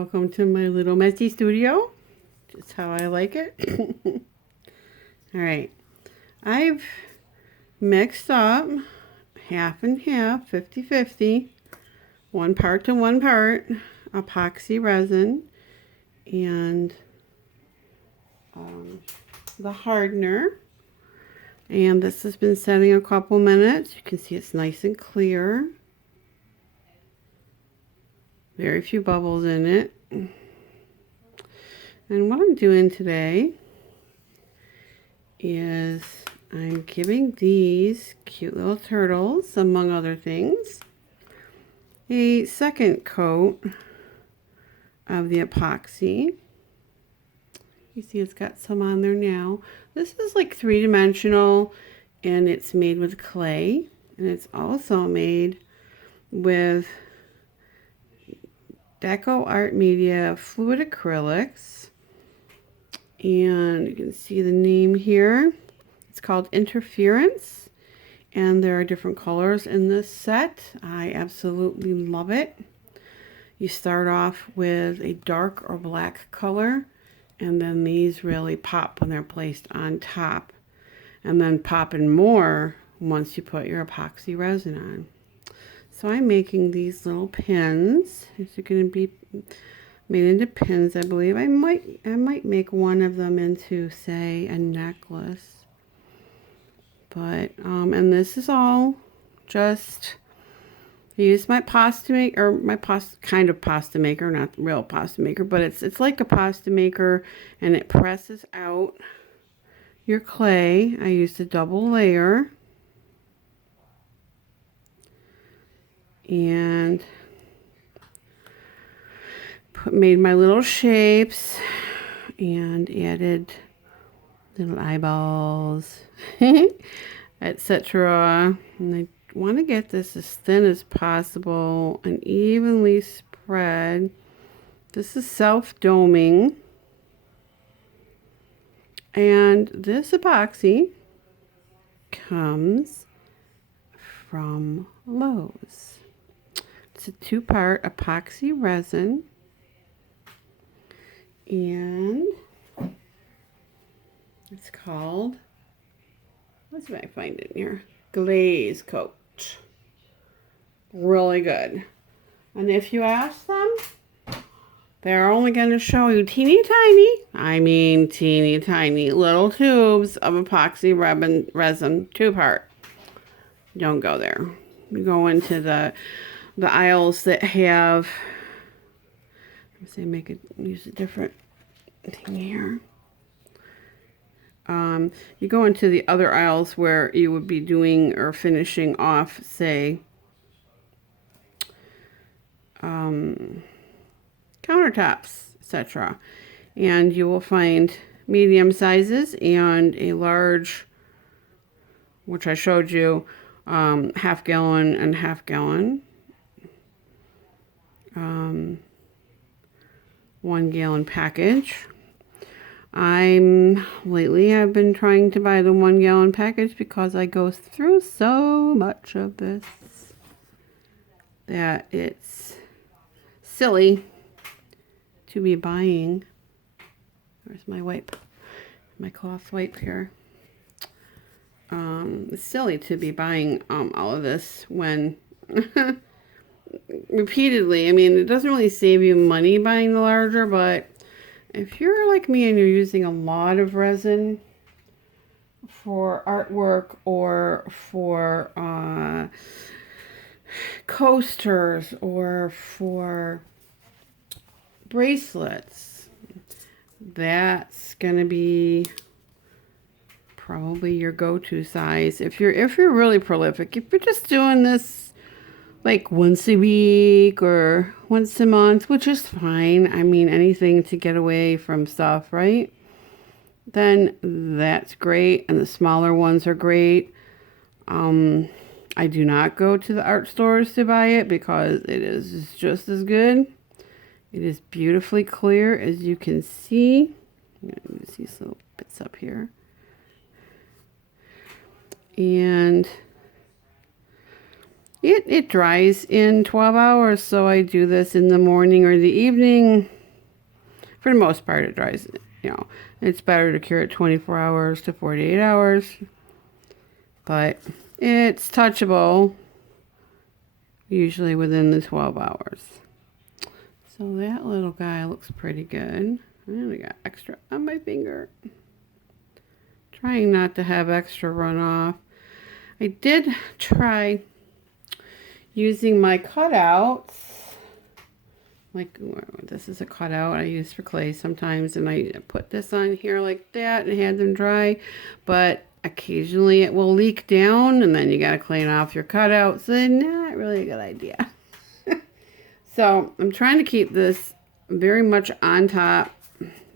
Welcome to my little messy studio. Just how I like it. All right. I've mixed up half and half, 50-50, one part to one part, epoxy resin and the hardener. And this has been setting a couple minutes. You can see it's nice and clear. Very few bubbles in it. And what I'm doing today is I'm giving these cute little turtles, among other things, a second coat of the epoxy. You see it's got some on there now. This is like three-dimensional and it's made with clay, and it's also made with Deco Art Media fluid acrylics, and you can see the name here. It's called Interference, and there are different colors in this set. I absolutely love it. You start off with a dark or black color, and then these really pop when they're placed on top, and then popping more once you put your epoxy resin on. So I'm making these little pins. These are going to be made into pins, I believe. I might make one of them into, say, a necklace. But and this is all just, I use my pasta maker, or my kind of pasta maker, not real pasta maker, but it's like a pasta maker, and it presses out your clay. I used a double layer. And made my little shapes and added little eyeballs, etc. And I want to get this as thin as possible and evenly spread. This is self-doming. And this epoxy comes from Lowe's. It's a two-part epoxy resin, and it's called, let's see if I find it in here, Glaze Coat. Really good. And if you ask them, they're only going to show you teeny tiny little tubes of epoxy resin, two-part. Don't go there. You go into the aisles that have, let's say, use a different thing here. You go into the other aisles where you would be doing or finishing off, say, countertops, etc. And you will find medium sizes and a large, which I showed you, half gallon and half gallon. 1 gallon package. Lately I've been trying to buy the 1 gallon package because I go through so much of this that it's silly to be buying. Where's my wipe? My cloth wipe here. It's silly to be buying all of this when repeatedly. I mean, it doesn't really save you money buying the larger, but if you're like me and you're using a lot of resin for artwork or for coasters or for bracelets, that's gonna be probably your go-to size. If you're really prolific, if you're just doing this like once a week or once a month, which is fine. I mean, anything to get away from stuff, right? Then that's great. And the smaller ones are great. I do not go to the art stores to buy it because it is just as good. It is beautifully clear, as you can see. You see these little bits up here. And It dries in 12 hours, so I do this in the morning or the evening. For the most part, it dries, you know. It's better to cure it 24 hours to 48 hours, but it's touchable usually within the 12 hours. So that little guy looks pretty good. And I got extra on my finger. Trying not to have extra runoff. I did try using my cutouts. Like, this is a cutout I use for clay sometimes, and I put this on here like that and had them dry, but occasionally it will leak down, and then you got to clean off your cutout, so not really a good idea. So I'm trying to keep this very much on top,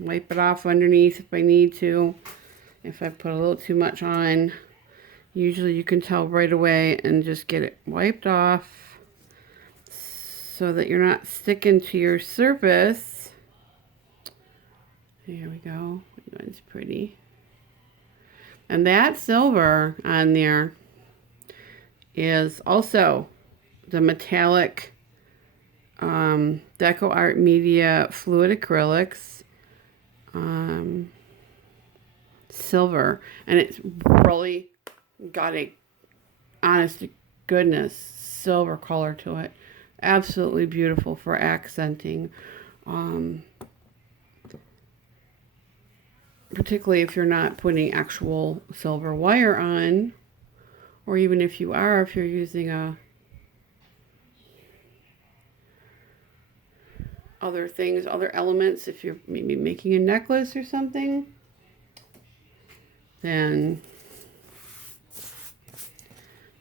wipe it off underneath if I need to. If I put a little too much on, usually you can tell right away and just get it wiped off, so that you're not sticking to your surface. There we go. That's pretty. And that silver on there is also the metallic Deco Art Media Fluid Acrylics silver. And it's really got a, honest to goodness, silver color to it. Absolutely beautiful for accenting, particularly if you're not putting actual silver wire on, or even if you are, if you're using other things, other elements, if you're maybe making a necklace or something, then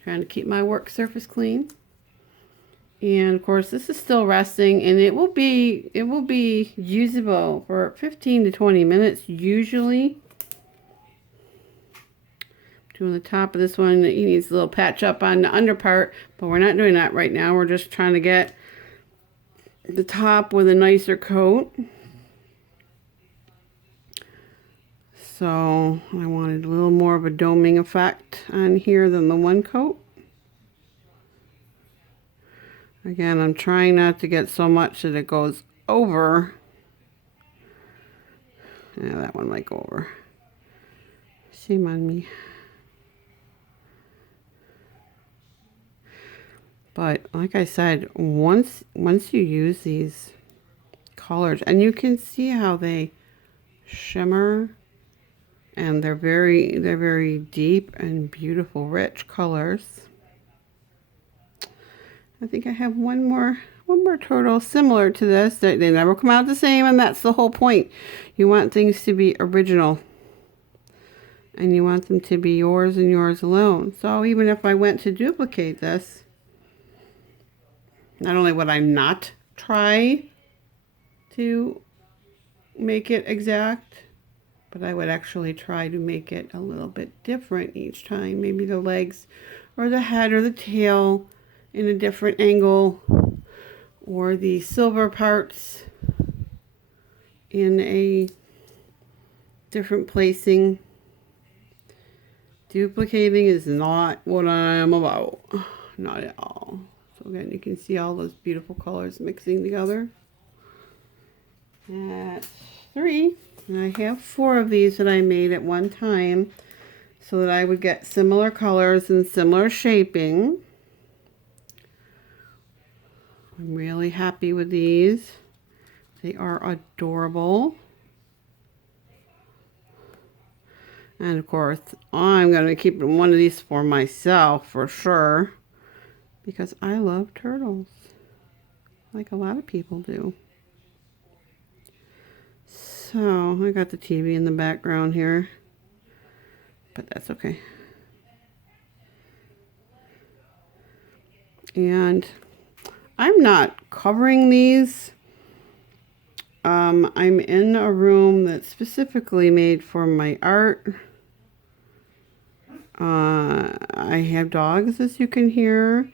trying to keep my work surface clean. And of course, this is still resting, and it will be usable for 15 to 20 minutes usually. Doing the top of this one, he needs a little patch up on the under part, but we're not doing that right now. We're just trying to get the top with a nicer coat. So I wanted a little more of a doming effect on here than the one coat. Again, I'm trying not to get so much that it goes over. Yeah, that one might go over. Shame on me. But like I said, once you use these colors, and you can see how they shimmer, and they're very deep and beautiful, rich colors. I think I have one more turtle similar to this. They never come out the same, and that's the whole point. You want things to be original, and you want them to be yours and yours alone. So even if I went to duplicate this, not only would I not try to make it exact, but I would actually try to make it a little bit different each time. Maybe the legs or the head or the tail in a different angle, or the silver parts in a different placing. Duplicating is not what I am about. Not at all. So again, you can see all those beautiful colors mixing together. That's 3. And I have 4 of these that I made at one time so that I would get similar colors and similar shaping. I'm really happy with these. They are adorable. And of course, I'm going to keep one of these for myself for sure, because I love turtles, like a lot of people do. So I got the TV in the background here, but that's okay. And I'm not covering these. I'm in a room that's specifically made for my art. I have dogs, as you can hear,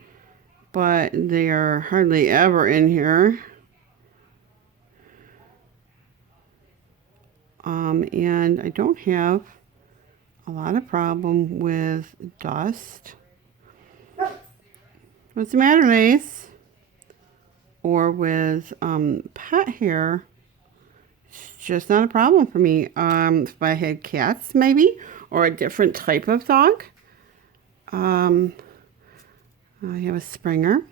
but they are hardly ever in here. And I don't have a lot of problem with dust. With some madder lace or with pet hair, it's just not a problem for me. If I had cats maybe, or a different type of dog. I have a Springer.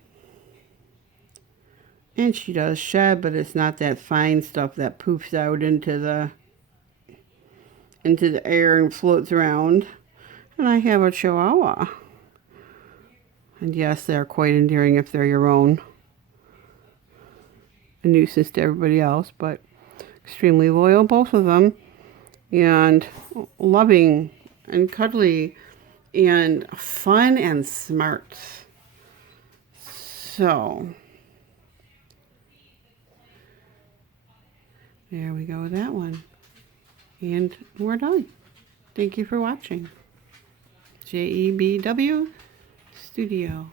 And she does shed, but it's not that fine stuff that poofs out into the air and floats around. And I have a Chihuahua. And yes, they're quite endearing if they're your own. A nuisance to everybody else, but extremely loyal, both of them. And loving and cuddly and fun and smart. So, there we go with that one. And we're done. Thank you for watching. JEBW Studio.